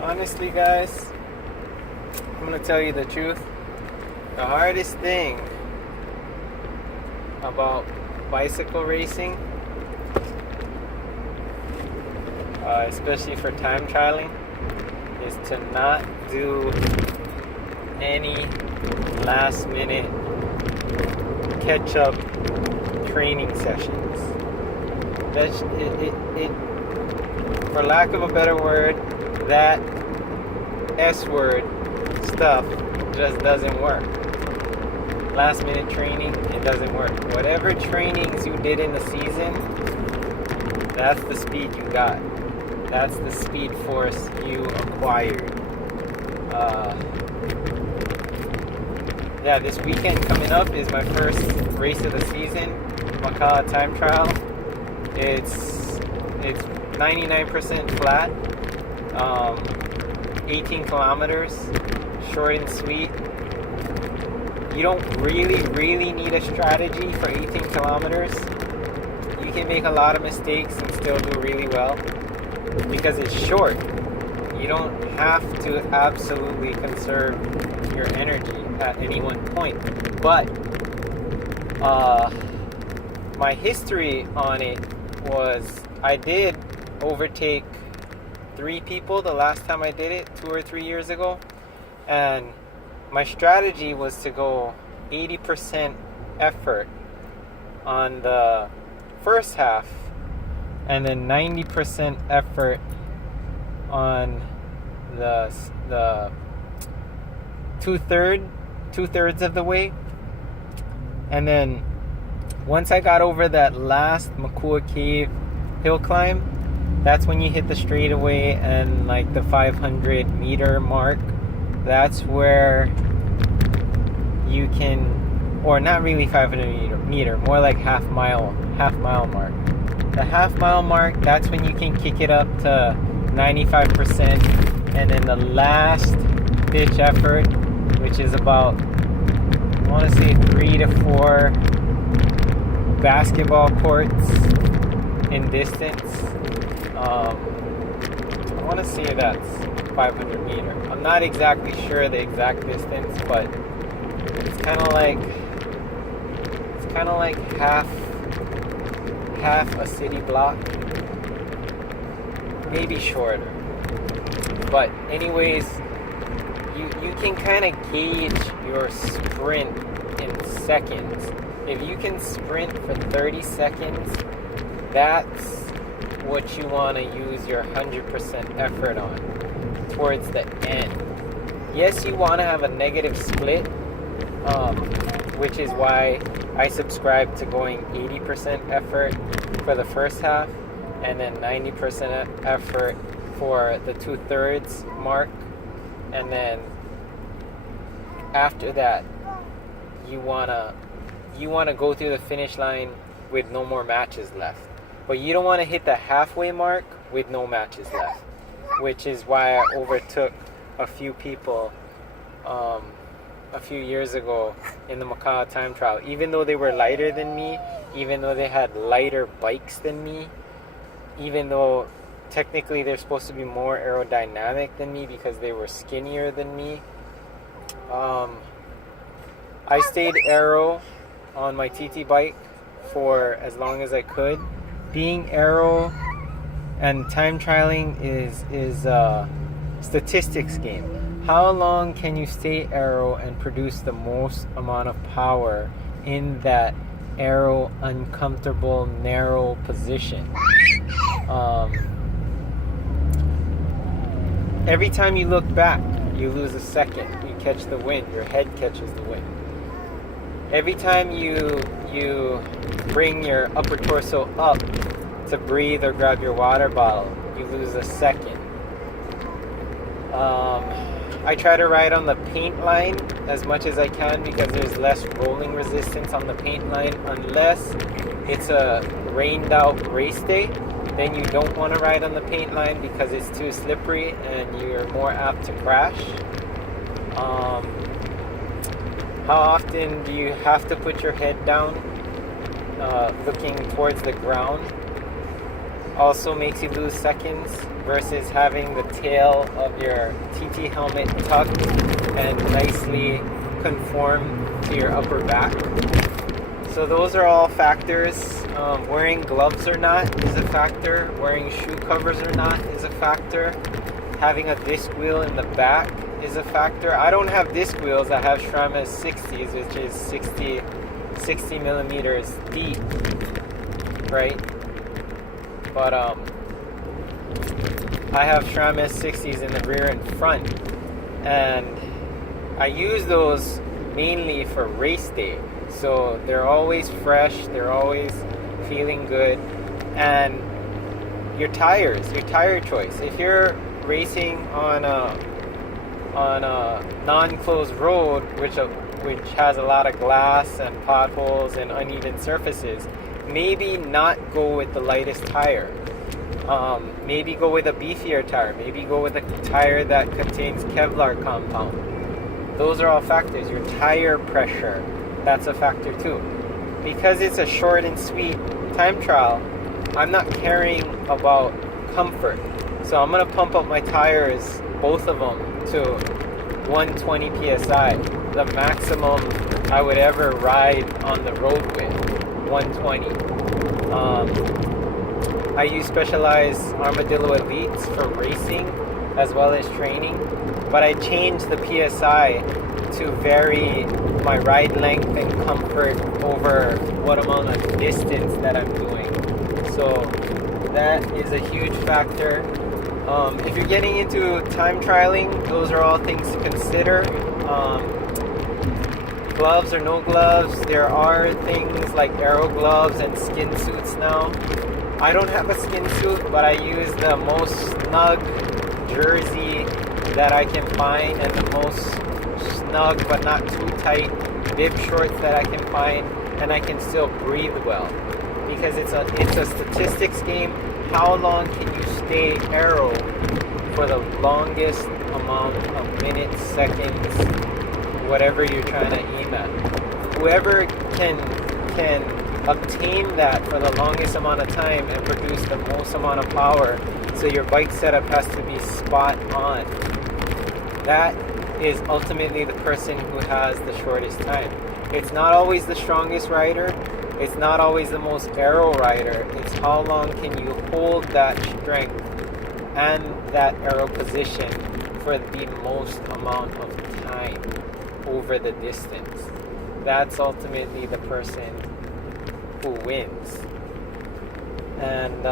Honestly, guys, I'm gonna tell you the truth. The hardest thing about bicycle racing, especially for time trialing, is to not do any last minute catch up training sessions. That's it, for lack of a better word, that S word stuff just doesn't work. Last minute training, it doesn't work. Whatever trainings you did in the season, that's the speed you got. That's the speed force you acquired. This weekend coming up is my first race of the season, Macau time trial. It's 99% flat, 18 kilometers, short and sweet. You don't really need a strategy for 18 kilometers. You can make a lot of mistakes and still do really well because it's short. You don't have to absolutely conserve your energy at any one point. But my history on it was I did overtake 3 people the last time I did it 2 or 3 years ago, and my strategy was to go 80% effort on the first half and then 90% effort on the two-thirds of the way. And then once I got over that last Makua Cave hill climb, that's when you hit the straightaway and like the 500 meter mark. That's where you can, or not really 500 meter, more like half mile mark. The half mile mark, that's when you can kick it up to 95%, and then the last ditch effort, which is about, I want to say 3 to 4 basketball courts in distance. I want to say that's 500 meter. I'm not exactly sure the exact distance, but it's kind of like half a city block, maybe shorter. But anyways, you can kind of gauge your sprint in seconds. If you can sprint for 30 seconds, that's what you want to use your 100% effort on towards the end. Yes, you want to have a negative split, which is why I subscribe to going 80% effort for the first half and then 90% effort for the 2/3 mark, and then after that you wanna go through the finish line with no more matches left. But you don't want to hit the halfway mark with no matches left, which is why I overtook a few people a few years ago in the Macau time trial. Even though they were lighter than me, even though they had lighter bikes than me, even though technically they're supposed to be more aerodynamic than me because they were skinnier than me, I stayed aero on my TT bike for as long as I could. Being aero and time trialing is a statistics game. How long can you stay aero and produce the most amount of power in that aero uncomfortable narrow position? Every time you look back, you lose a second. You catch the wind. Your head catches the wind. Every time you bring your upper torso up to breathe or grab your water bottle, you lose a second. I try to ride on the paint line as much as I can because there's less rolling resistance on the paint line, unless it's a rained out race day. Then you don't want to ride on the paint line because it's too slippery and you're more apt to crash. How often do you have to put your head down looking towards the ground? also makes you lose seconds versus having the tail of your TT helmet tucked and nicely conform to your upper back. So those are all factors. Wearing gloves or not is a factor. Wearing shoe covers or not is a factor. Having a disc wheel in the back is a factor. I don't have disc wheels. I have SRAM S60s, which is 60 millimeters deep, right? But I have SRAM S60s in the rear and front, and I use those mainly for race day. So they're always fresh, they're always feeling good. And your tire choice. If you're racing on a non-closed road, which has a lot of glass and potholes and uneven surfaces, maybe not go with the lightest tire. Maybe go with a beefier tire. Maybe go with a tire that contains Kevlar compound. Those are all factors. Your tire pressure, that's a factor too. Because it's a short and sweet time trial, I'm not caring about comfort. So I'm going to pump up my tires, both of them, to 120 psi. The maximum I would ever ride on the road with, 120. I use Specialized Armadillo Elites for racing as well as training, but I change the PSI to vary my ride length and comfort over what amount of distance that I'm doing. So that is a huge factor. If you're getting into time trialing, those are all things to consider. Gloves or no gloves, there are things like aero gloves and skin suits now. I don't have a skin suit, but I use the most snug jersey that I can find and the most snug but not too tight bib shorts that I can find, and I can still breathe well. Because it's a statistics game. How long can you stay aero for the longest amount of minutes, seconds, whatever you're trying to aim at? Whoever can obtain that for the longest amount of time and produce the most amount of power, so your bike setup has to be spot on, that is ultimately the person who has the shortest time. It's not always the strongest rider. It's not always the most aero rider. It's how long can you hold that strength and that aero position for the most amount of time over the distance. That's ultimately the person who wins. And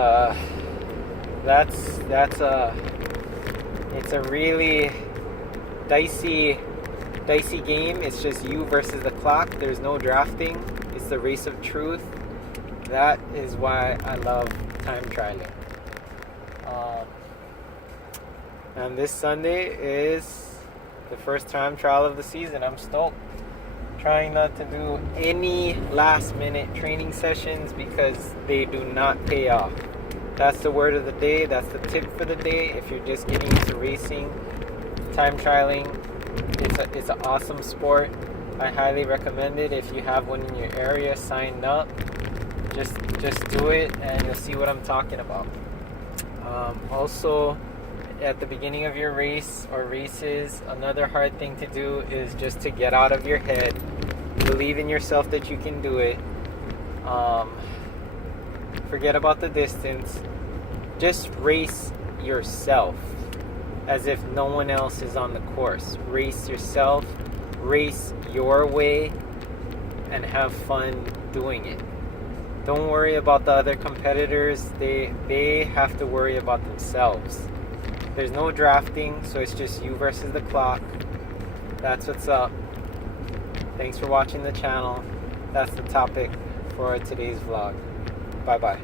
it's a really dicey game. It's just you versus the clock. There's no drafting. It's the race of truth. That is why I love time trialing. And this Sunday is the first time trial of the season. I'm stoked. Trying not to do any last minute training sessions because they do not pay off. That's the word of the day. That's the tip for the day. If you're just getting into racing, time trialing, it's an awesome sport. I highly recommend it. If you have one in your area, sign up. Just do it and you'll see what I'm talking about. Also, at the beginning of your race or races, another hard thing to do is just to get out of your head. Believe in yourself that you can do it. Forget about the distance. Just race yourself as if no one else is on the course. Race yourself, race your way, and have fun doing it. Don't worry about the other competitors. They have to worry about themselves. There's no drafting, so it's just you versus the clock. That's what's up. Thanks for watching the channel. That's the topic for today's vlog. Bye-bye.